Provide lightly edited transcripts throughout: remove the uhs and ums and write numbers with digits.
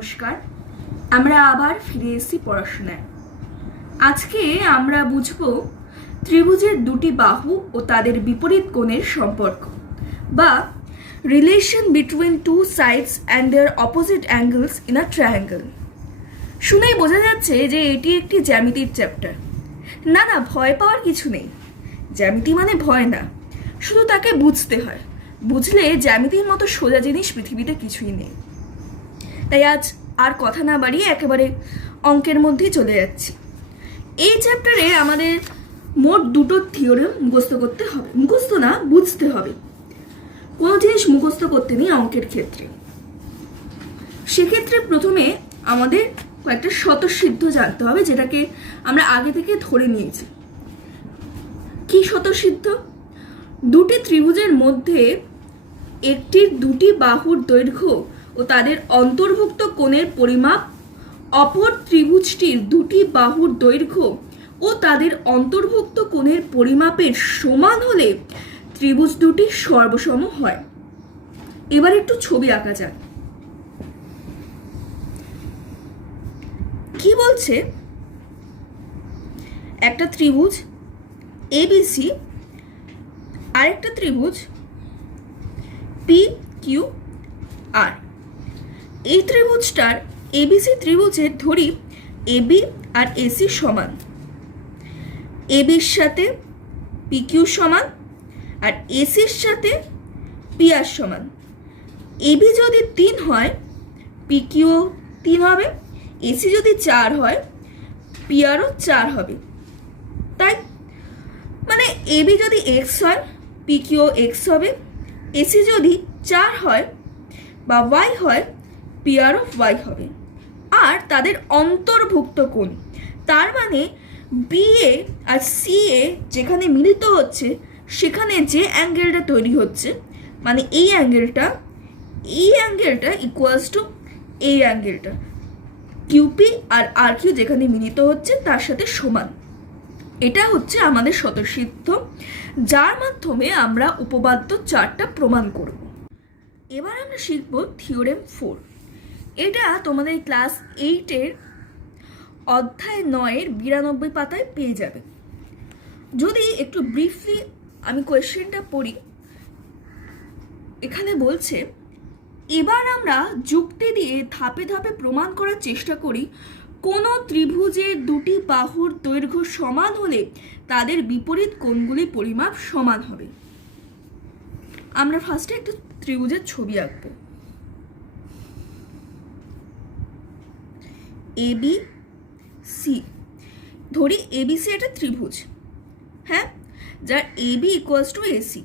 নমস্কার। আমরা আবার ফিরে এসেছি পড়াশোনায়। আজকে আমরা বুঝব ত্রিভুজের দুটি বাহু ও তাদের বিপরীত কোণের সম্পর্ক বা relation between two sides and their opposite angles in a triangle. শুনেই বোঝা যাচ্ছে যে এটি একটি জ্যামিতির চ্যাপ্টার। না, ভয় পাওয়ার কিছু নেই। জ্যামিতি মানে ভয় না, শুধু তাকে বুঝতে হয়। বুঝলে জ্যামিতির মতো সোজা জিনিস পৃথিবীতে কিছুই নেই। তাই আজ আর কথা না বাড়িয়ে একেবারে অঙ্কের মধ্যেই চলে যাচ্ছি। এই চ্যাপ্টারে আমাদের মোট দুটো থিওরেম মুখস্থ করতে হবে। মুখস্থ না, বুঝতে হবে। কোনো জিনিস মুখস্থ করতে নেই অঙ্কের ক্ষেত্রে। সেক্ষেত্রে প্রথমে আমাদের কয়েকটা স্বতঃসিদ্ধ জানতে হবে, যেটাকে আমরা আগে থেকে ধরে নিয়েছি। কি স্বতঃসিদ্ধ? দুটি ত্রিভুজের মধ্যে একটির দুটি বাহুর দৈর্ঘ্য ও তাদের অন্তর্ভুক্ত কোণের পরিমাপ অপর ত্রিভুজটির দুটি বাহুর দৈর্ঘ্য ও তাদের অন্তর্ভুক্ত কোণের পরিমাপের সমান হলে ত্রিভুজ দুটি সর্বসম হয়। এবার একটু ছবি আঁকা যাক। কি বলছে? একটা ত্রিভুজ এবিসি, আরেকটা ত্রিভুজ পি কিউ আর। এই ত্রিভুজটার এবিসি ত্রিভুজের ধরি এবি আর এসি সমান, এবির সাথে পিকিউ সমান আর এসির সাথে পিআর সমান। এবি যদি 3 হয় পিকিউ 3 হবে, এসি যদি 4 হয় পিআরও 4 হবে। তাই মানে এবি যদি এক্স হয় পিকিউ এক্স হবে, এসি যদি 4 হয় বা ওয়াই হয় পিআরও ওয়াই হবে। আর তাদের অন্তর্ভুক্ত কোণ, তার মানে বিএ আর সিএ যেখানে মিলিত হচ্ছে সেখানে যে অ্যাঙ্গেলটা তৈরি হচ্ছে, মানে এই অ্যাঙ্গেলটা ইকুয়ালস টু এই অ্যাঙ্গেলটা কিউপি আর আর কিউ যেখানে মিলিত হচ্ছে তার সাথে সমান। এটা হচ্ছে আমাদের স্বতঃসিদ্ধ, যার মাধ্যমে আমরা উপপাদ্য 4টা প্রমাণ করব। এবার আমরা শিখব থিওরেম 4। এটা তোমাদের ক্লাস 8-এর অধ্যায় 9-এর 92 পাতায় পেয়ে যাবে। যদি একটু ব্রিফলি আমি কোয়েশ্চেনটা পড়ি, এখানে বলছে এবার আমরা যুক্তি দিয়ে ধাপে ধাপে প্রমাণ করার চেষ্টা করি কোনো ত্রিভুজের দুটি বাহুর দৈর্ঘ্য সমান হলে তাদের বিপরীত কোণগুলি পরিমাপ সমান হবে। আমরা ফার্স্টে একটা ত্রিভুজের ছবি আঁকব। এবি সি, ধরি এবিসি একটা ত্রিভুজ, হ্যাঁ, যার এবি ইকুয়ালস টু এসি।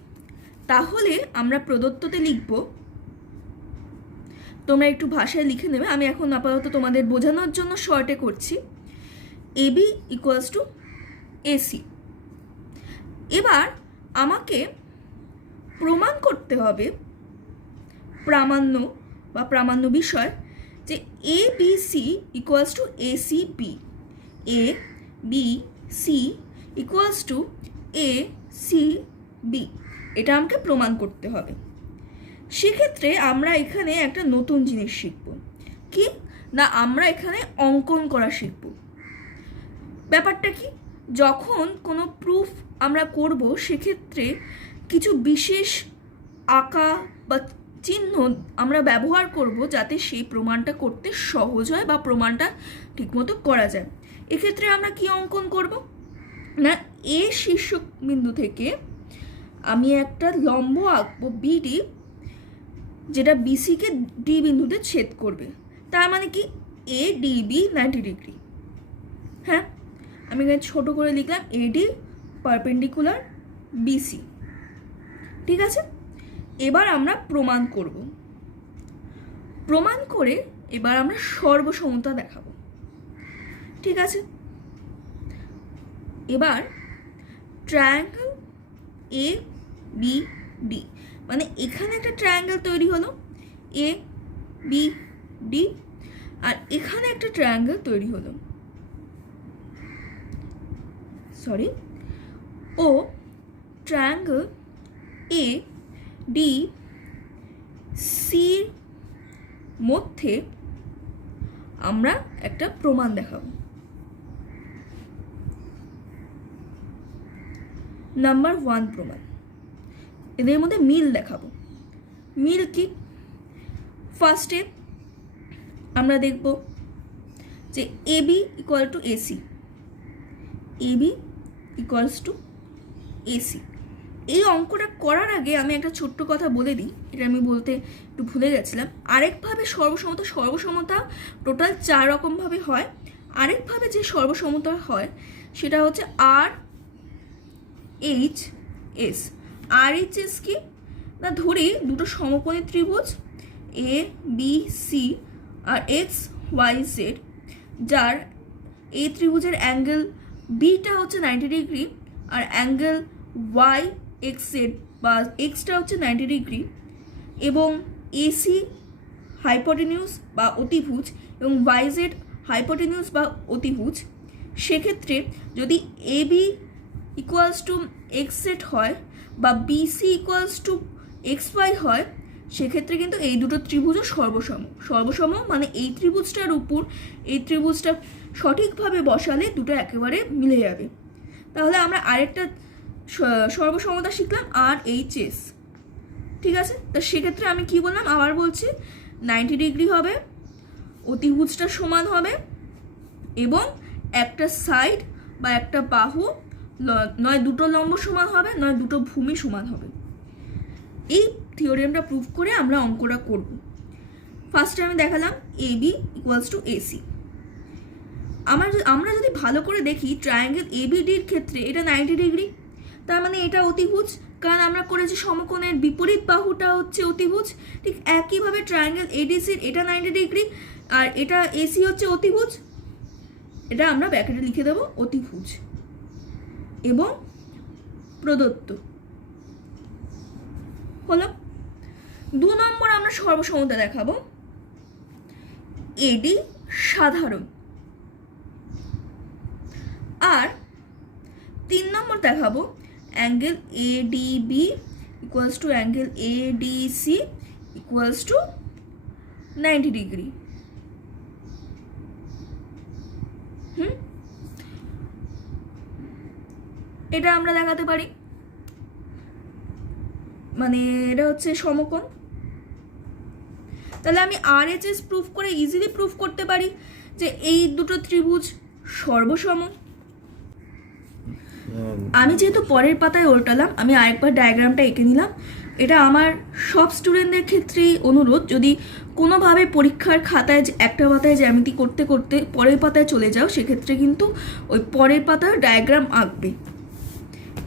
তাহলে আমরা প্রদত্ততে লিখব, তোমরা একটু ভাষায় লিখে নেবে, আমি এখন আপাতত তোমাদের বোঝানোর জন্য শর্টে করছি। AB equals to AC. এবার আমাকে প্রমাণ করতে হবে প্রামাণ্য বিষয় যে A B C equals to AC B, A B C equals to A C B. এটা আমাকে প্রমাণ করতে হবে। সেক্ষেত্রে আমরা এখানে একটা নতুন জিনিস শিখব। কি না, আমরা এখানে অঙ্কন করা শিখব। ব্যাপারটা কি, যখন কোনো প্রুফ আমরা করব সেক্ষেত্রে কিছু বিশেষ আঁকা বা চিহ্ন আমরা ব্যবহার করব যাতে সেই প্রমাণটা করতে সহজ হয় বা প্রমাণটা ঠিকমতো করা যায়। এক্ষেত্রে আমরা কি অঙ্কন করব না, এ শীর্ষবিন্দু থেকে আমি একটা লম্ব আঁকবো বিডি, যেটা বিসিকে ডি বিন্দুতে ছেদ করবে। তার মানে কি এ ডিবি 90 ডিগ্রি। হ্যাঁ, আমি এখানে ছোট করে লিখলাম এডি পারপেন্ডিকুলার বিসি। ঠিক আছে, এবার আমরা প্রমাণ করব। প্রমাণ করে এবার আমরা সর্বসমতা দেখাবো। ঠিক আছে, এবার ট্রায়াঙ্গেল এ বি ডি, মানে এখানে একটা ট্রায়াঙ্গেল তৈরি হলো এ বি ডি, আর এখানে একটা ট্রায়াঙ্গেল তৈরি হলো ও ট্রায়াঙ্গেল এ ডি সির মধ্যে আমরা একটা প্রমাণ দেখাবো। নাম্বার 1 প্রমাণ, এদের মধ্যে মিল দেখাবো। মিল কি? ফার্স্টে আমরা দেখব যে AB equal to AC, AB equals to AC. এই অঙ্কটা করার আগে আমি একটা ছোট্ট কথা বলে দিই, এটা আমি বলতে একটু ভুলে গেছিলাম। আরেকভাবে সর্বসমতা টোটাল 4 রকমভাবে হয়। আরেকভাবে যে সর্বসমতা হয় সেটা হচ্ছে আর এইচ এস। আর এইচ এস কি না, ধরি দুটো সমকোণী ত্রিভুজ এ বি সি আর এক্স ওয়াই জেড, যার এই ত্রিভুজের অ্যাঙ্গেল বিটা হচ্ছে 90 ডিগ্রি আর অ্যাঙ্গেল ওয়াই এক্স জেড বা এক্সটা হচ্ছে 90 ডিগ্রি, এবং এসি হাইপোটেনিউস বা অতিভুজ এবং ওয়াই জেড হাইপোটেনিউস বা অতিভুজ। সেক্ষেত্রে যদি A B equals to X Z হয় বা BC equals to X Y হয়, সেক্ষেত্রে কিন্তু এই দুটো ত্রিভুজও সর্বসম মানে এই ত্রিভুজটার উপর এই ত্রিভুজটা সঠিকভাবে বসালে দুটো একেবারে মিলে যাবে। তাহলে আমরা আরেকটা সর্বসমতা শিখলাম আর এইচ এস। ঠিক আছে, তো সেক্ষেত্রে আমি কি বললাম, আবার বলছি, 90 ডিগ্রি হবে, অতিভুজটা সমান হবে এবং একটা সাইড বা একটা বাহু নয় দুটো লম্ব সমান হবে নয় দুটো ভূমি সমান হবে। এই থিওরেমটা প্রুভ করে আমরা অঙ্কটা করব। ফার্স্টে আমি দেখালাম A B equals to AC. আমরা যদি ভালো করে দেখি ট্রায়াঙ্গেল এবিডির ক্ষেত্রে এটা 90 ডিগ্রি, তার মানে এটা অতিভুজ, কারণ আমরা করেছি সমকোণের বিপরীত বাহুটা হচ্ছে অতিভুজ। ঠিক একইভাবে ট্রায়াঙ্গেল এডিসির এটা 90 ডিগ্রি আর এটা এসি হচ্ছে অতিভুজ, এটা আমরা ব্র্যাকেটে লিখে দেবো অতিভুজ এবং প্রদত্ত হলো। 2 নম্বর আমরা সর্বসমতা দেখাবো, এডি সাধারণ। আর 3 নম্বর দেখাবো angle ADB equals to angle ADC equals to 90 degree. এটা আমরা দেখাতে পারি, মানে এটা হচ্ছে সমকোণ। তাহলে আমি আর এইচ এস প্রুফ করে ইজিলি প্রুফ করতে পারি যে এই দুটো ত্রিভুজ সর্বসম। আমি যেহেতু পরের পাতায় ওল্টালাম, আমি আরেকবার ডায়াগ্রামটা এঁকে নিলাম। এটা আমার সব স্টুডেন্টদের ক্ষেত্রেই অনুরোধ, যদি কোনোভাবে পরীক্ষার খাতায় একটা পাতায় জ্যামিতি করতে করতে পরের পাতায় চলে যাও, সেক্ষেত্রে কিন্তু ওই পরের পাতায় ডায়াগ্রাম আঁকবে।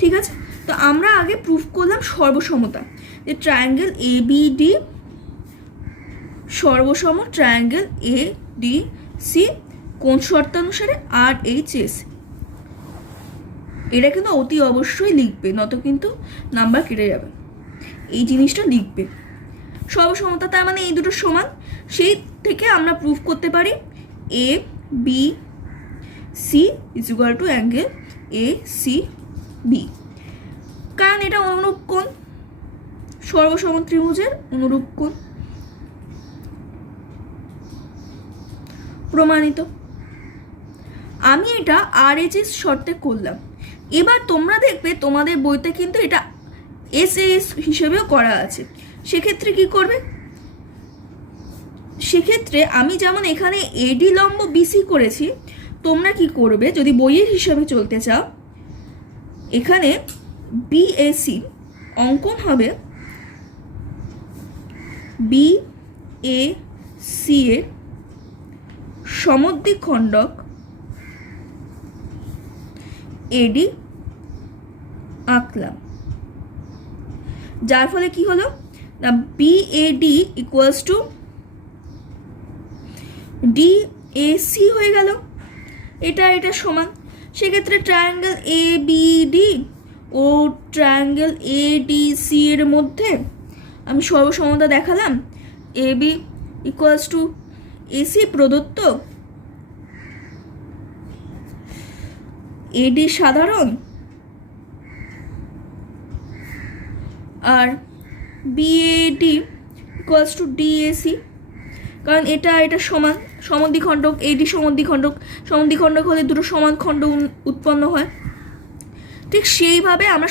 ঠিক আছে, তো আমরা আগে প্রুফ করলাম সর্বসমতা, যে ট্রায়াঙ্গেল এ বি ডি সর্বসম ট্রায়াঙ্গেল এ ডি সি কোন শর্তানুসারে আর এইচ এস। এটা কিন্তু অতি অবশ্যই লিখবে, নত কিন্তু নাম্বার কেটে যাবে। এই জিনিসটা লিখবে সর্বসমতা, তার মানে এই দুটো সমান। সেই থেকে আমরা প্রুফ করতে পারি A B C is equal to angle A C B, কারণ এটা অনুরূপ কোণ, সর্বসম ত্রিভুজের অনুরূপ কোণ। প্রমাণিত। আমি এটা আর এইচ এস শর্তে করলাম। এবার তোমরা দেখবে তোমাদের বইতে কিন্তু এটা এস এস হিসেবেও করা আছে। সেক্ষেত্রে কি করবে, সেক্ষেত্রে আমি যেমন এখানে এডি লম্ব বিসি করেছি, তোমরা কি করবে যদি বইয়ের হিসাবে চলতে চাও, এখানে বিএসি অঙ্কন হবে বি এ সি এর সমদ্বিখণ্ডক এডি আঁকলাম, যার ফলে কি হলো না বিএডি ইকুয়ালস টু ডিএসি হয়ে গেল, এটা এটা সমান। সেক্ষেত্রে ট্রায়াঙ্গেল এ বিডি ও ট্রায়াঙ্গেল এডিসি এর মধ্যে আমি সর্বসমতা দেখালাম, A B equals to AC প্রদত্ত, এডি সাধারণ আর বিএডি ইকুয়ালস টু ডিএসি, কারণ এটা এটা সমান, সমদ্বিখণ্ডক, এইটি সমদ্বিখণ্ডক, সমদ্বিখণ্ডক হলে দুটো সমান খণ্ড উৎপন্ন হয়। ঠিক সেইভাবে আমরা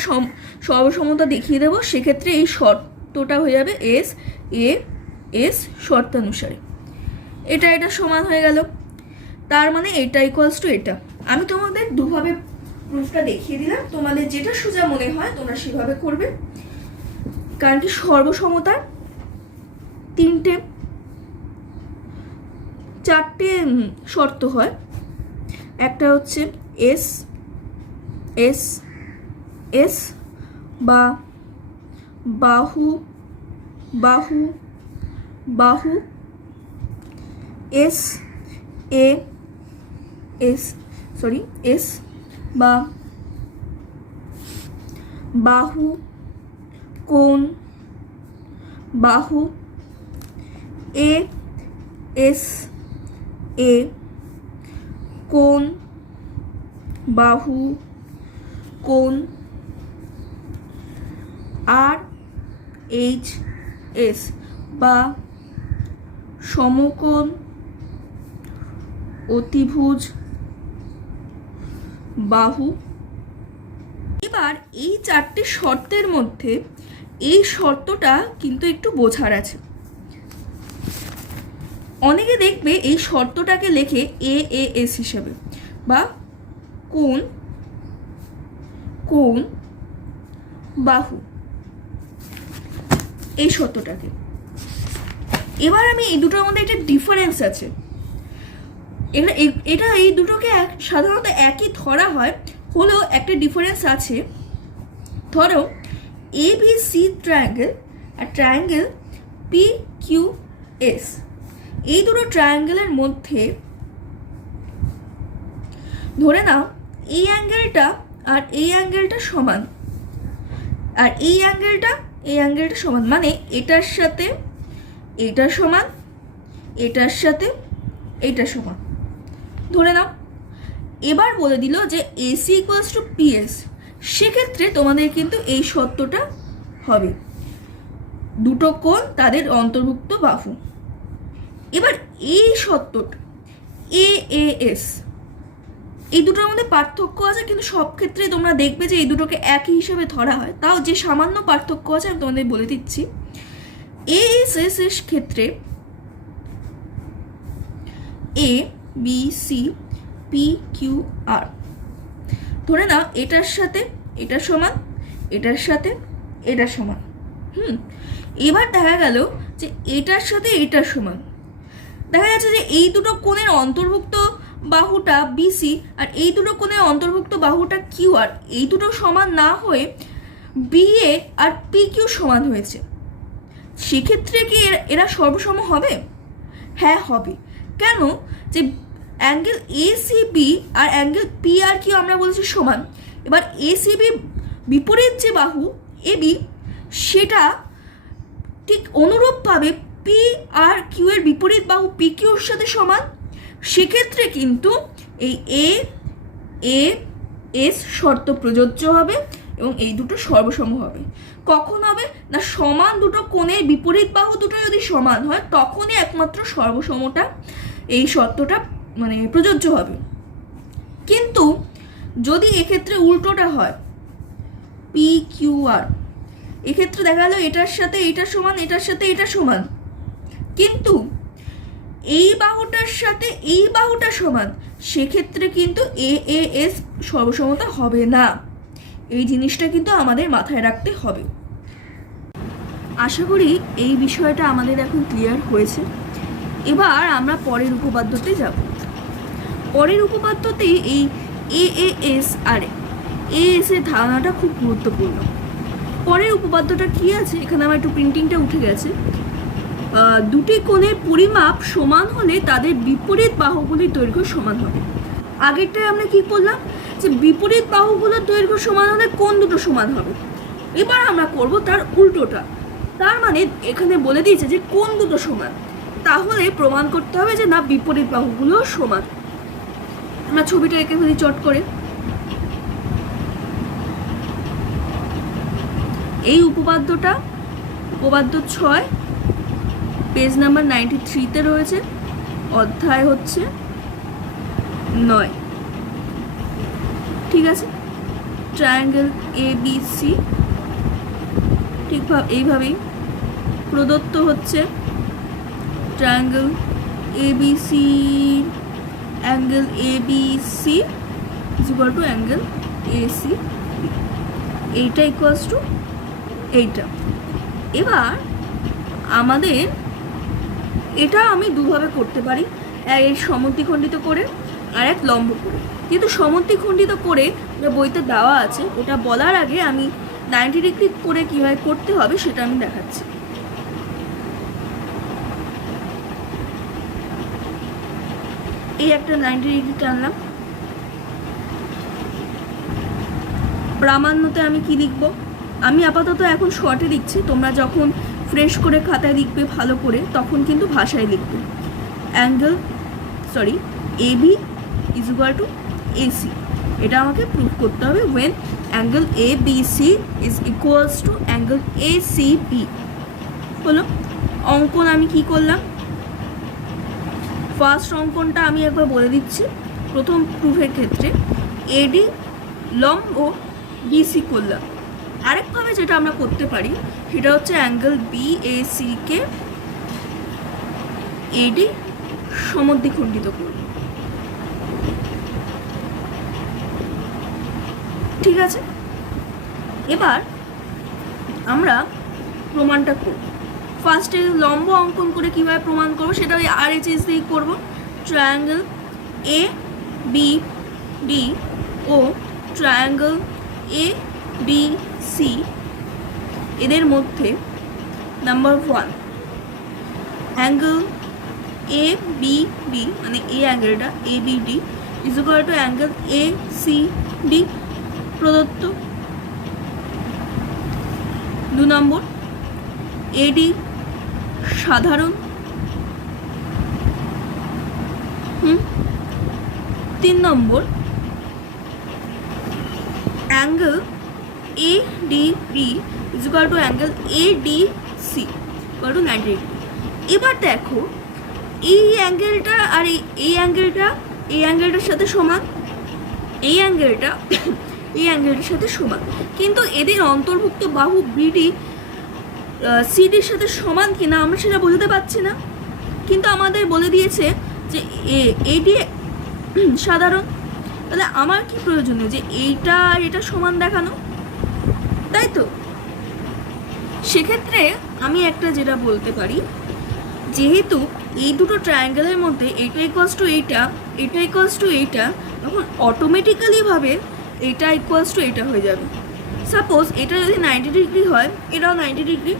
সর্বসমতা দেখিয়ে দেবো। সেক্ষেত্রে এই শর্তটা হয়ে যাবে এস এ এস শর্তানুসারে। এটা সমান হয়ে গেল, তার মানে এটা ইকুয়ালস টু এটা। আমি তোমাদের দুভাবে প্রুফটা দেখিয়ে দিলাম, তোমাদের যেটা সোজা মনে হয় তোমরা সেভাবে করবে। কারণ কি সর্বসমতার চারটে শর্ত হয়। একটা হচ্ছে এস এস এস বা বাহু বাহু বাহু, এস এ এস এস বা বাহু কোণ বাহু, এ এস এ কোণ বাহু কোণ, আর এইচ এস বা সমকোণ অতিভুজ বাহু। এবার এই চারটে শর্তের মধ্যে এই শর্তটা কিন্তু একটু বোঝার আছে। অনেকে দেখবে এই শর্তটাকে লেখে এ এ এস হিসেবে, বা কোণ কোণ বাহু, এই শর্তটাকে। এবার আমি এই দুটোর মধ্যে একটা ডিফারেন্স আছে, এটা এই দুটোকে সাধারণত একই ধরা হয়, হলেও একটা ডিফারেন্স আছে। ধরো এ বি সি ট্রায়াঙ্গেল আর ট্রায়াঙ্গেল পি কিউ এস, এই দুটো ট্রায়াঙ্গেলের মধ্যে ধরে নাও এই অ্যাঙ্গেলটা আর এই অ্যাঙ্গেলটা সমান, আর এই অ্যাঙ্গেলটা সমান, মানে এটার সাথে এটা সমান, এটার সাথে এটা সমান ধরে নাও। এবার বলে দিল যে এসি ইকুয়ালস টু পিএস, সেক্ষেত্রে তোমাদের কিন্তু এই শর্তটা হবে, দুটো কোণ তাদের অন্তর্ভুক্ত বাহু। এবার এই শর্তটা এ এ এস, এই দুটোর মধ্যে পার্থক্য আছে, কিন্তু সব ক্ষেত্রে তোমরা দেখবে যে এই দুটোকে একই হিসেবে ধরা হয়। তাও যে সামান্য পার্থক্য আছে আমি তোমাদের বলে দিচ্ছি। এ এস এস এর ক্ষেত্রে এ B C P Q R, ধরে নাও এটার সাথে এটা সমান, এটার সাথে এটা সমান। এবার দেখা গেল যে এটার সাথে এটা সমান, দেখা যাচ্ছে যে এই দুটো কোণের অন্তর্ভুক্ত বাহুটা বিসি আর এই দুটো কোণের অন্তর্ভুক্ত বাহুটা কিউ আর, এই দুটো সমান না হয়ে বিএ আর পি কিউ সমান হয়েছে। সেক্ষেত্রে কি এরা সর্বসম হবে? হ্যাঁ হবে। কেন? যে অ্যাঙ্গেল এ সি বি আর অ্যাঙ্গেল পি আর কিউ আমরা বলছি সমান। এবার এ সি বি বিপরীত যে বাহু এ বি, সেটা ঠিক অনুরূপভাবে পি আর কিউ এর বিপরীত বাহু পি কিউর সাথে সমান। সেক্ষেত্রে কিন্তু এই এ এ এস শর্ত প্রযোজ্য হবে এবং এই দুটো সর্বসম হবে। কখন হবে না, সমান দুটো কোণের বিপরীত বাহু দুটো যদি সমান হয় তখনই একমাত্র সর্বসমটা এই শর্তটা মানে প্রযোজ্য হবে। কিন্তু যদি এক্ষেত্রে উল্টোটা হয়, পি কিউ আর, এক্ষেত্রে দেখা গেল এটার সাথে এটা সমান, এটার সাথে এটা সমান, কিন্তু এই বাহুটার সাথে এই বাহুটা সমান, সেক্ষেত্রে কিন্তু এ এ এস সর্বসমতা হবে না। এই জিনিসটা কিন্তু আমাদের মাথায় রাখতে হবে। আশা করি এই বিষয়টা আমাদের এখন ক্লিয়ার হয়েছে। এবার আমরা পরের উপপাদ্যতে যাব। পরের উপপাদ্যতে এই এ A S R A S এর ধারণাটা খুব গুরুত্বপূর্ণ। পরের উপপাদ্যটা কি আছে, এখানে আমার একটু প্রিন্টিংটা উঠে গেছে। দুটি কোণের পরিমাপ সমান হলে তাদের বিপরীত বাহুগুলির দৈর্ঘ্য সমান হবে। আগেরটায় আমরা কি করলাম, যে বিপরীত বাহুগুলোর দৈর্ঘ্য সমান হলে কোণ দুটো সমান হবে। এবার আমরা করব তার উল্টোটা। তার মানে এখানে বলে দিয়েছে যে কোণ দুটো সমান, তাহলে প্রমাণ করতে হবে যে না বিপরীত বাহুগুলো সমান। আমরা ছবিটা এঁকে ফেলি চট করে। এই উপপাদ্যটা উপপাদ্য 6 পেজ নাম্বার 93-তে রয়েছে। অধ্যায় হচ্ছে 9। ঠিক আছে, ট্রায়াঙ্গেল ABC ঠিকভাবে এইভাবেই প্রদত্ত হচ্ছে triangle ABC, angle ABC is equal to angle AC, এইটা ইকুয়ালস টু এইটা। এবার আমাদের এটা আমি দুভাবে করতে পারি, এক সমদ্বিখণ্ডিত করে আর এক লম্ব করে। যেহেতু সমদ্বিখণ্ডিত করে বইতে দেওয়া আছে, ওটা বলার আগে আমি 90 ডিগ্রি করে কীভাবে করতে হবে সেটা আমি দেখাচ্ছি। এই একটা 90 ডিগ্রি টানলাম। প্রামাণ্যতে আমি কি লিখব? আমি আপাতত এখন শর্টে লিখছি, তোমরা যখন ফ্রেশ করে খাতায় লিখবে ভালো করে তখন কিন্তু ভাষায় লিখবে। Angle AB is equal two AC, এটা আমাকে প্রুভ করতে হবে when angle ABC is equals to angle ACB। হলো অঙ্কন। আমি কি করলাম, ফার্স্ট অঙ্কনটা আমি একবার বলে দিচ্ছি। প্রথম প্রুফের ক্ষেত্রে AD লম্ব BC করলাম। আরেকভাবে যেটা আমরা করতে পারি সেটা হচ্ছে অ্যাঙ্গেল BAC কে AD সমদ্বিখণ্ডিত করব। ঠিক আছে, এবার আমরা প্রমাণটা করব। ফার্স্টে লম্ব অঙ্কন করে কীভাবে প্রমাণ করবো সেটা ওই RHS দিয়েই করবো। ট্রায়াঙ্গেল ABD ও ট্রায়াঙ্গেল ABC এদের মধ্যে নাম্বার 1 অ্যাঙ্গেল ABD মানে এই অ্যাঙ্গেলটা ABD is equal to angle ACD প্রদত্ত। 2 নম্বর AD সাধারণ। 3 নম্বর angle ADB is equal to angle ADC equal to 90 degree. এবার দেখো এই অ্যাঙ্গেলটা আর এই অ্যাঙ্গেলটার সাথে সমান, এই অ্যাঙ্গেলটার সাথে সমান, কিন্তু এদের অন্তর্ভুক্ত বাহু BD CDর সাথে সমান কিনা আমরা সেটা বোঝাতে পারছি না। কিন্তু আমাদের বলে দিয়েছে যে AD সাধারণ, তাহলে আমার কি প্রয়োজনীয় যে এইটা এটা সমান দেখানো, তাই তো? সেক্ষেত্রে আমি একটা যেটা বলতে পারি, যেহেতু এই দুটো ট্রায়াঙ্গেলের মধ্যে এটা ইকুয়ালস টু এইটা, এটা ইকুয়ালস টু এইটা, তখন অটোমেটিক্যালিভাবে এটা ইকুয়ালস টু এটা হয়ে যাবে। সাপোজ এটা যদি 90 ডিগ্রি হয় এটাও 90 ডিগ্রি,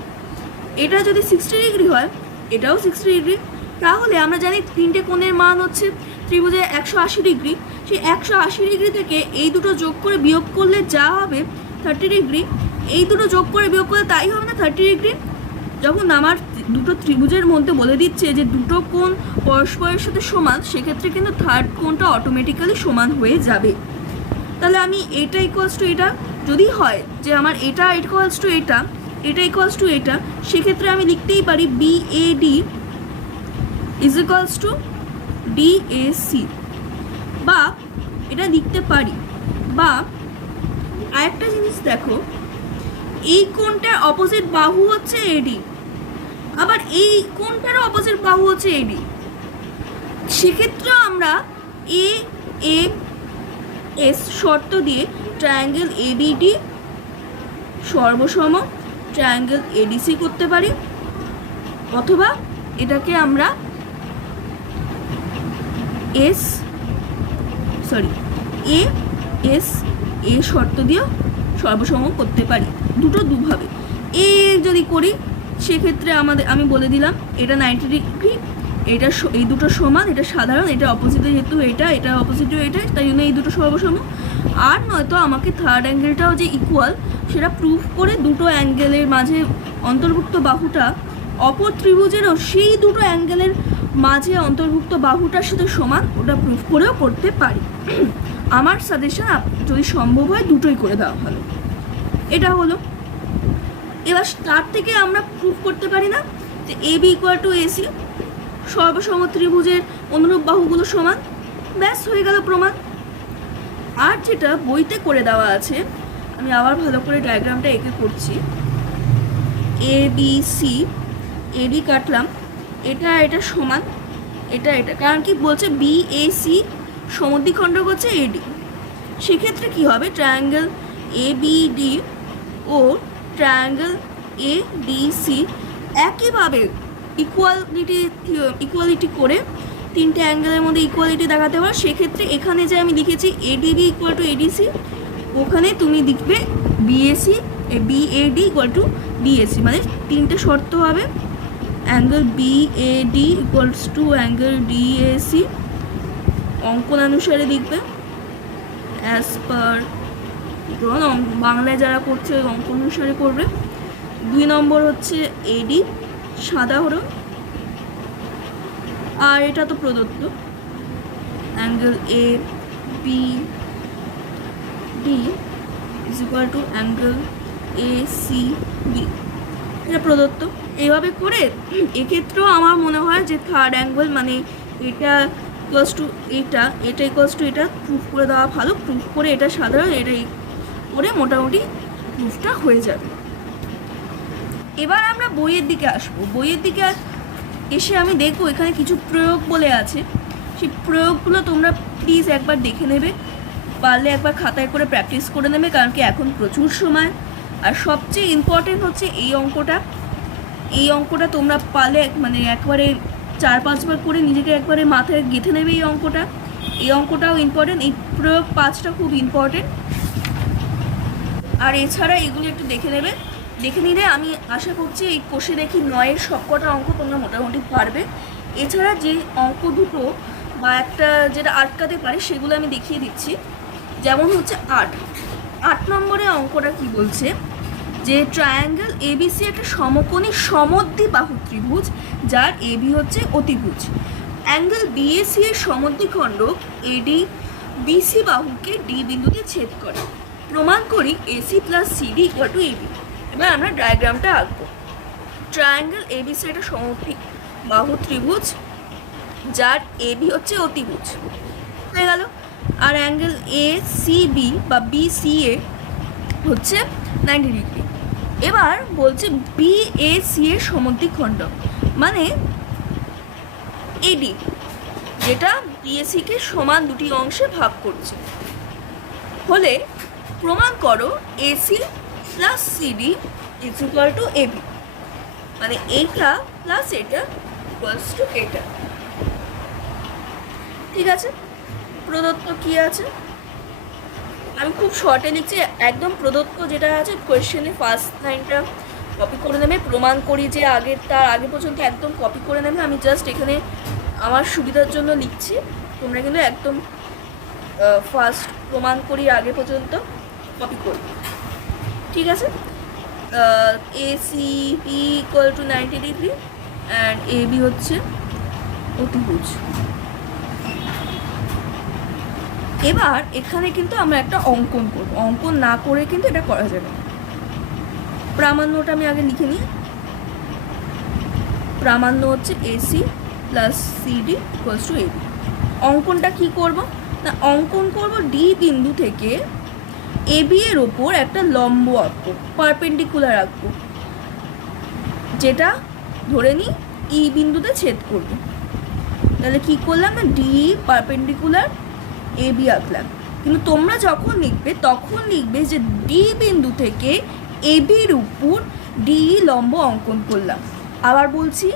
এটা যদি 60 ডিগ্রি হয় এটাও 60 ডিগ্রি, তাহলে আমরা জানি তিনটে কোণের মান হচ্ছে ত্রিভুজে 180 ডিগ্রি। সেই 180 ডিগ্রি থেকে এই দুটো যোগ করে বিয়োগ করলে যা হবে 30 ডিগ্রি, এই দুটো যোগ করে বিয়োগ করলে তাই হবে না 30 ডিগ্রি। যখন আমার দুটো ত্রিভুজের মধ্যে বলে দিচ্ছে যে দুটো কোণ পরস্পরের সাথে সমান, সেক্ষেত্রে কিন্তু থার্ড কোণটা অটোমেটিক্যালি সমান হয়ে যাবে। তাহলে আমি এটা ইকুয়ালস টু এটা যদি হয় যে আমার এটা ইকুয়ালস টু এটা, এটা ইকুয়ালস টু এটা, সেক্ষেত্রে আমি লিখতেই পারি BAD is equals to DAC, বা এটা লিখতে পারি। বা আরেকটা জিনিস দেখো, এই কোণটার অপোজিট বাহু হচ্ছে AD, আবার এই কোণটারও অপোজিট বাহু হচ্ছে AD। সেক্ষেত্রে আমরা AAS শর্ত দিয়ে ট্রায়াঙ্গেল ABD সর্বসম ট্রায়াঙ্গেল ADC করতে পারি, অথবা এটাকে আমরা AS শর্ত দিয়েও সর্বসম করতে পারি। দুটো দুভাবে। যদি করি সেক্ষেত্রে আমি বলে দিলাম এটা 90 ডিগ্রি, এটা এই দুটো সমান, এটা সাধারণ, এটা অপোজিটে যেহেতু এটা অপোজিটে এটা, তাই জন্য এই দুটো সর্বসম। আর নয়তো আমাকে থার্ড অ্যাঙ্গেলটাও যে ইকুয়াল সেটা প্রুফ করে দুটো অ্যাঙ্গেলের মাঝে অন্তর্ভুক্ত বাহুটা অপর ত্রিভুজেরও সেই দুটো অ্যাঙ্গেলের মাঝে অন্তর্ভুক্ত বাহুটার সাথে সমান, ওটা প্রুফ করেও করতে পারি। আমার সাজেশন যদি সম্ভব হয় দুটোই করে দেওয়া ভালো। এটা হলো। এবার তার থেকে আমরা প্রুফ করতে পারি না যে AB ইকুয়াল টু AC সর্বসম ত্রিভুজের অনুরূপ বাহুগুলো সমান, ব্যাস হয়ে গেল প্রমাণ। আর যেটা বইতে করে দেওয়া আছে, আমি আবার ভালো করে ডায়াগ্রামটা এঁকে করছি। এ বি সি, এ বি কাটলাম, এটা এটা সমান, এটা এটা, কারণ কি বলছে বি এ সি সমদ্বিখণ্ডক হচ্ছে এডি। সেক্ষেত্রে কি হবে, ট্রায়াঙ্গেল এ বি ডি ও ট্রায়াঙ্গেল এ ডি সি একইভাবে ইকুয়ালিটি করে তিনটে অ্যাঙ্গেলের মধ্যে ইকুয়ালিটি দেখাতে পারো। সেক্ষেত্রে এখানে যে আমি লিখেছি এডিবি ইকুয়াল টু এডিসি, ওখানে তুমি লিখবে BAC BAD equal to BAC, মানে তিনটে শর্ত হবে। Angle BAD equals to angle DAC অঙ্কনানুসারে লিখবে, অ্যাজ পার ধরুন বাংলায় যারা করছে ওই অঙ্ক অনুসারে করবে। 2 নম্বর হচ্ছে এডি সাধারণ, আর এটা তো প্রদত্ত angle A B D is equal to angle A C B, এটা প্রদত্ত। এইভাবে করে এক্ষেত্রেও আমার মনে হয় যে থার্ড অ্যাঙ্গেল মানে এটা ইকুয়ালস টু এটা, এটা ইকুয়ালস টু এটা প্রুফ করে দেওয়া ভালো। প্রুফ করে এটা সাধারণ, এটা করে মোটামুটি প্রুফটা হয়ে যাবে। এবার আমরা বইয়ের দিকে আসবো। বইয়ের দিকে এসে আমি দেখবো এখানে কিছু প্রয়োগ বলে আছে, সেই প্রয়োগগুলো তোমরা প্লিজ একবার দেখে নেবে, পারলে একবার খাতায় করে প্র্যাকটিস করে নেবে, কারণ কি এখন প্রচুর সময়। আর সবচেয়ে ইম্পর্টেন্ট হচ্ছে এই অঙ্কটা। এই অঙ্কটা তোমরা পারলে মানে একবারে 4-5 বার করে নিজেকে একবারে মাথায় গেঁথে নেবে এই অঙ্কটা। এই অঙ্কটাও ইম্পর্টেন্ট, এই প্রয়োগ 5টা খুব ইম্পর্টেন্ট। আর এছাড়া এগুলো একটু দেখে নেবে, দেখে নিলে আমি আশা করছি এই কোষে দেখি 9-এর সবকটা অঙ্ক তোমরা মোটামুটি পারবে। এছাড়া যে অঙ্ক দুটো বা একটা যেটা আটকাতে পারে সেগুলো আমি দেখিয়ে দিচ্ছি। যেমন হচ্ছে 8 নম্বরে অঙ্কটা কি বলছে, যে ট্রায়াঙ্গেল এবিসি একটা সমকোণী সমদ্বিবাহু ত্রিভুজ, যার এবি হচ্ছে অতিভুজ। অ্যাঙ্গেল বিএসি এর সমদ্বিখণ্ডক এডি বিসি বাহুকে ডি বিন্দুতে ছেদ করে। প্রমাণ করি AC plus CD equal to AB. এবার আমরা ডায়াগ্রামটা আঁকবো। ট্রায়াঙ্গেল এবিসি একটা সমদ্বিবাহু ত্রিভুজ, যার এবি হচ্ছে অতিভুজ, হয়ে গেল। আর অ্যাঙ্গেল এ সি বি বা বি সি এ হচ্ছে 90 ডিগ্রি। এবার বলছে বি এ সি এর সমদ্বিখণ্ডক মানে এডি, যেটা বিএসিকে সমান দুটি অংশে ভাগ করছে, হলে প্রমাণ করো AC plus CD is equal to AB, মানে এইটা প্লাস এটা ইকুয়ালস টু এটা। ঠিক আছে, প্রদত্ত কি আছে আমি খুব শর্টে লিখছি, একদম প্রদত্ত যেটা আছে কোয়েশ্চেনে ফার্স্ট লাইনটা কপি করে নেবে। প্রমাণ করি যে তার আগে পর্যন্ত একদম কপি করে নেবে। আমি জাস্ট এখানে আমার সুবিধার জন্য লিখছি, তোমরা কিন্তু একদম ফার্স্ট প্রমাণ করি আগে পর্যন্ত কপি করবে। ঠিক আছে, A C B equal to 90 degree and A B হচ্ছে অতিভুজ। এবার এখানে কিন্তু আমরা একটা অঙ্কন করব, অঙ্কন না করে কিন্তু এটা করা যাবে না। প্রামাণ্যটা আমি আগে লিখে নিই। প্রামাণ্য হচ্ছে AC plus CD equals to AB. অঙ্কনটা কি করব না, অঙ্কন করব ডি বিন্দু থেকে এবি এর ওপর একটা লম্ব আঁকবো, পারপেন্ডিকুলার আঁকবো, যেটা ধরে নিই ই বিন্দুতে ছেদ করবে। তাহলে কি করলাম না, ডি পারপেন্ডিকুলার এবি আঁকলাম। কিন্তু তোমরা যখন লিখবে তখন লিখবে যে ডি বিন্দু থেকে এবির উপর ডি লম্ব অঙ্কন করলাম। আবার বলছি,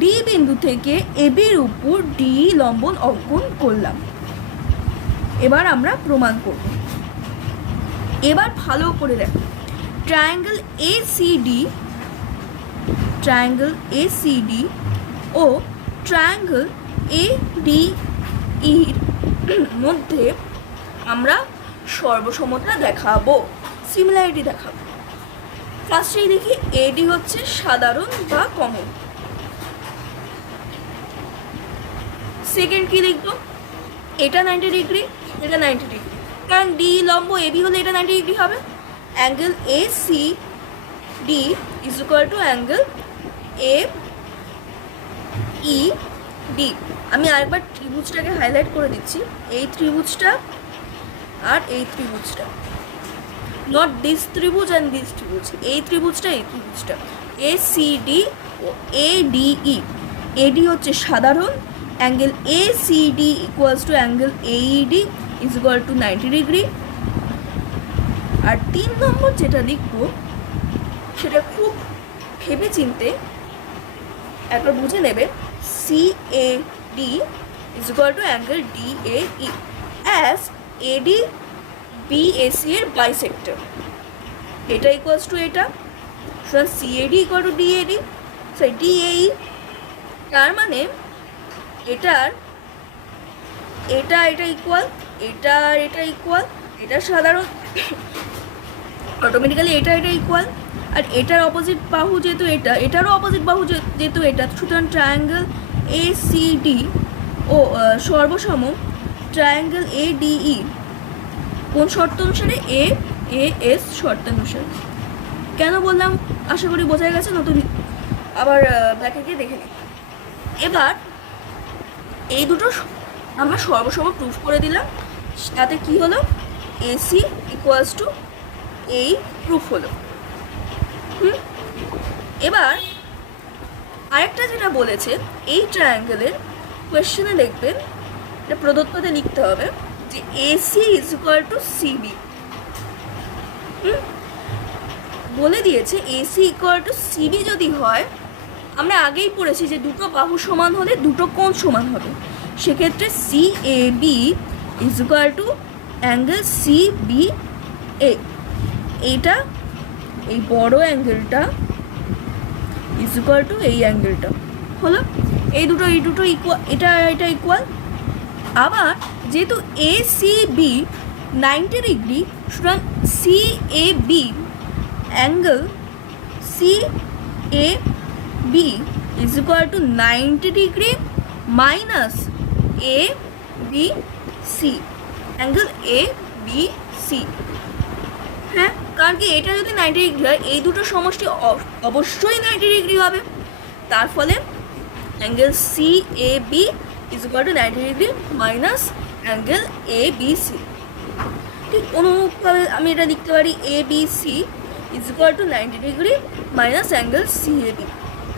ডি বিন্দু থেকে এবির উপর ডি লম্ব অঙ্কন করলাম। এবার আমরা প্রমাণ করব। এবার ভালো করে দেখো, ট্রায়াঙ্গেল এসিডি ও ট্রায়াঙ্গেল এডি এর মধ্যে আমরা সর্বসমতা দেখাবো, সিমিলারিটি দেখাবো। ফার্স্টেই দেখি এডি হচ্ছে সাধারণ বা কমন। সেকেন্ড কি লিখবো, এটা 90 ডিগ্রি, এটা 90 ডিগ্রি, কারণ ডি লম্ব এবি হলে এটা 90 ডিগ্রি হবে। Angle A C D is equal to angle A E D. আমি আরেকবার ত্রিভুজটাকে হাইলাইট করে দিচ্ছি, এই ত্রিভুজটা আর এই ত্রিভুজটা, নট দিস ত্রিভুজ অ্যান্ড দিস ত্রিভুজ, এই ত্রিভুজটা এই ত্রিভুজটা, এ সি ডি ও এ ডি ই। এডি হচ্ছে সাধারণ, angle A C D equals to angle A E D is equal to 90 degree. আর 3 নম্বর যেটা লিখবো সেটা খুব ভেবে চিনতে একবার বুঝে নেবে, C A D is equal to angle D A E as A D B A C এর বাইসেক্টর। এটা ইকুয়ালস টু এটা, সুতরাং C AD equal to D AD, sorry D E. তার মানে এটার এটা এটা ইকুয়াল, এটা আর এটা ইকুয়াল, এটা সাধারণ, অটোমেটিক্যালি এটা এটা ইকুয়াল। আর এটার অপোজিট বাহু যেহেতু এটা, এটারও অপোজিট বাহু যেহেতু এটা, সুতরাং ট্রায়াঙ্গেল এ সি ডি ও সর্বসম ট্রায়াঙ্গেল এ ডি ই কোন শর্ত অনুসারে? এ এ এস শর্তানুসারে। কেন বললাম আশা করি বোঝা গেছে, নতুন আবার ব্যাকে গিয়ে দেখে নিই। এবার এই দুটো আমরা সর্বসম প্রুফ করে দিলাম, তাতে কি হলো? এসি ইকুয়ালস টু এই প্রুফ হলো। এবার আরেকটা যেটা বলেছে, এই ট্রায়াঙ্গেলের কোয়েশ্চেনে দেখবেন, এটা প্রদত্ততে লিখতে হবে যে AC is equal to CB. বলে দিয়েছে এসি ইকুয়াল টু সিবি যদি হয়, আমরা আগেই পড়েছি যে দুটো বাহু সমান হলে দুটো কোণ সমান হবে, সেক্ষেত্রে C A B is equal to angle C B A. এইটা এই বড় অ্যাঙ্গেলটা ইজ ইকুয়াল টু এই অ্যাঙ্গেলটা হলো, এই দুটো ইকুয়াল, এটা এটা ইকুয়াল। আবার যেহেতু এ সি বি 90 ডিগ্রি, সুতরাং C A B angle C A B is equal to 90 degree minus A B C, angle A B C. হ্যাঁ, কারণ কি এটা যদি 90 ডিগ্রি হয়, এই দুটো সমষ্টি অবশ্যই 90 ডিগ্রি হবে। তার ফলে angle C A B is equal to 90 degree minus angle A B C. ঠিক অনুরূপভাবে আমি এটা লিখতে পারি A B C is equal to 90 degree minus angle C A B.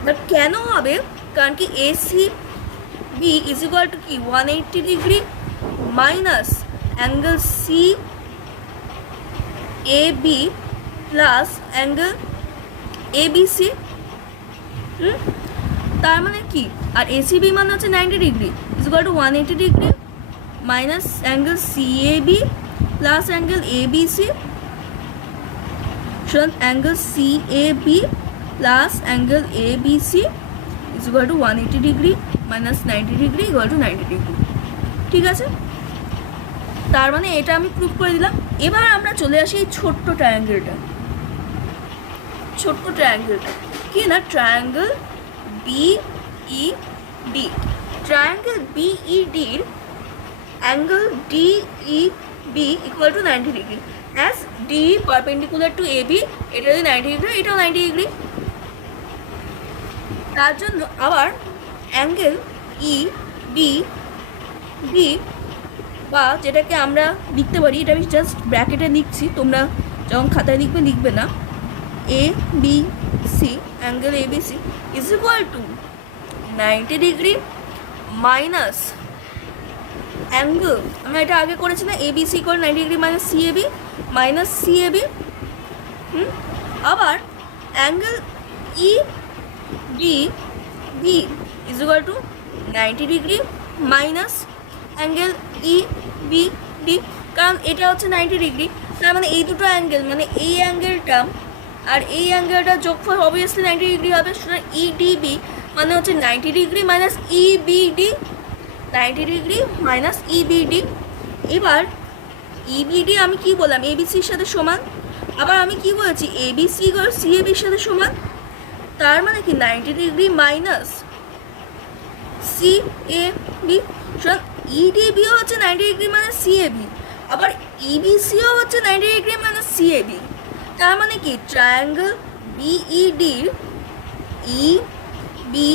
But কেন হবে? কারণ কি A C B is equal to কি 180 degree minus angle C A B plus angle A B C. তার মানে কি? আর এসিবি মানে হচ্ছে 90 degree is equal to 180 degree minus angle C A B plus angle A B C. সুতরাং angle C A B plus angle A B C is equal to 180 degree minus 90 degree equal to 90 degree. ঠিক আছে, তার মানে এটা আমি proof করে দিলাম। এবার আমরা চলে আসি এই ছোট্ট ট্রায়াঙ্গেলটা, কি না, triangle B E D. Triangle B E ডির angle D E B equal to 90 degree, as D perpendicular to A B, এটা যদি 90 ডিগ্রি, এটাও 90 ডিগ্রি। তার জন্য আবার অ্যাঙ্গেল ই বি বি, বা যেটাকে আমরা লিখতে পারি, এটা আমি জাস্ট ব্র্যাকেটে লিখছি, তোমরা যখন খাতায় লিখবে না, A B C, angle A B C is equal to 90 degree minus angle, আমরা এটা আগে করেছি না, A B C equal 90 degree minus C A B, minus C A B. আবার angle E B B is equal to 90 degree minus angle E B D, কারণ এটা হচ্ছে 90 degree. তার মানে এই দুটো অ্যাঙ্গেল, মানে এই অ্যাঙ্গেলটা আর এই অ্যাঙ্গেলটা যোগফল অবভিয়াসলি 90 ডিগ্রি হবে। সুতরাং ই ডি বি মানে হচ্ছে 90 degree minus E B D, 90 degree minus E B D. এবার ই বি ডি আমি কি বললাম? এ বি সির সাথে সমান। আবার আমি কি বলেছি? A B C C A বির সাথে সমান। তার মানে কি 90 degree minus C A B. সুতরাং ইডিবিও হচ্ছে 90 degree minus C A B, আবার ইবিসিও হচ্ছে 90 degree minus C A B. তার মানে কি ট্রায়াঙ্গেল বিইডির E B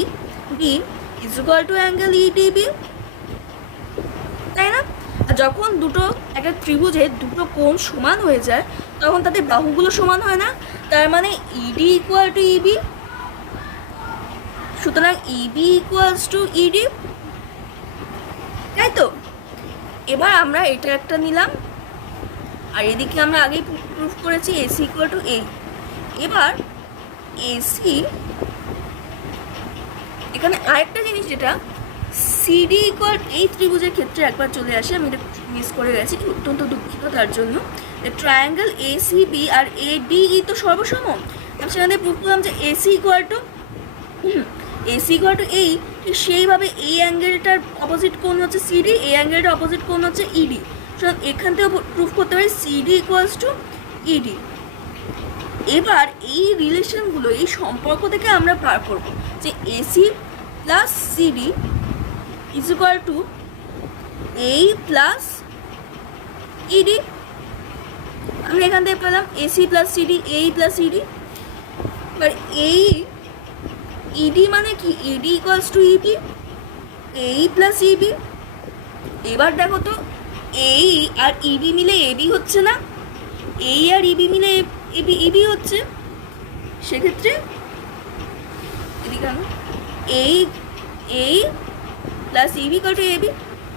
D is equal to angle E D B, তাই না? আর যখন একটা ত্রিভুজে দুটো কোণ সমান হয়ে যায় তখন তাদের বাহুগুলো সমান হয় না, তার মানে ইডি ইকুয়াল টু ইবি, সুতরাং ইবি ইকুয়ালস টু ইডি, তাই তো? এবার আমরা এটা একটা নিলাম, আর এদিকে আমরা আগেই প্রুফ করেছি এসি ইকুয়াল টু এ। এবার এসি, এখানে আরেকটা জিনিস যেটা সিডি ইকুয়াল, এই ত্রিভুজের ক্ষেত্রে একবার চলে আসে, আমি এটা মিস করে গেছি, অত্যন্ত দুঃখিত তার জন্য। ট্রায়াঙ্গেল এসিবি আর এডিই তো সর্বসম, আমি সেখানে প্রুফ করলাম যে এসি ইকুয়াল টু এই, সেইভাবে এই অ্যাঙ্গেলটার অপোজিট কোণ হচ্ছে সিডি, এই অ্যাঙ্গেলটার অপোজিট কোণ হচ্ছে ইডি, সুতরাং এখান থেকে প্রুফ করতে পারি সিডি ইকুয়ালস টু ইডি। এবার এই রিলেশনগুলো, এই সম্পর্ক থেকে আমরা বার করব যে AC plus CD is equal two এই প্লাস ইডি। আমরা এখান থেকে পেলাম এসি প্লাস সিডি, এই প্লাস ইডি। এবার এই ইডি মানে কি, ইডি ইকুয়ালস টু ইবি, এই প্লাস ইবি। এবার দেখো তো, এই আর ইবি মিলে এবি হচ্ছে না, এই আর ইবি মিলে ইবি হচ্ছে, সেক্ষেত্রে এদিকে এই plus EB equal to AB,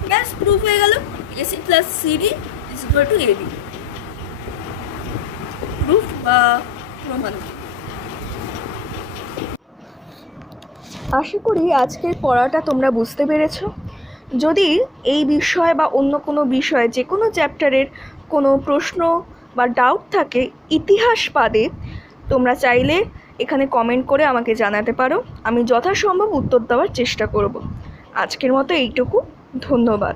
ব্যাস প্রুফ হয়ে গেল AC plus CD is equal to AB. Proof বা প্রমাণ। আশা করি আজকের পড়াটা তোমরা বুঝতে পেরেছো। যদি এই বিষয় বা অন্য কোনো বিষয়ে, যে কোনো চ্যাপ্টারের কোনো প্রশ্ন বা ডাউট থাকে ইতিহাস বাদে, তোমরা চাইলে এখানে কমেন্ট করে আমাকে জানাতে পারো, আমি যথাসম্ভব উত্তর দেওয়ার চেষ্টা করব। আজকের মতো এইটুকু, ধন্যবাদ।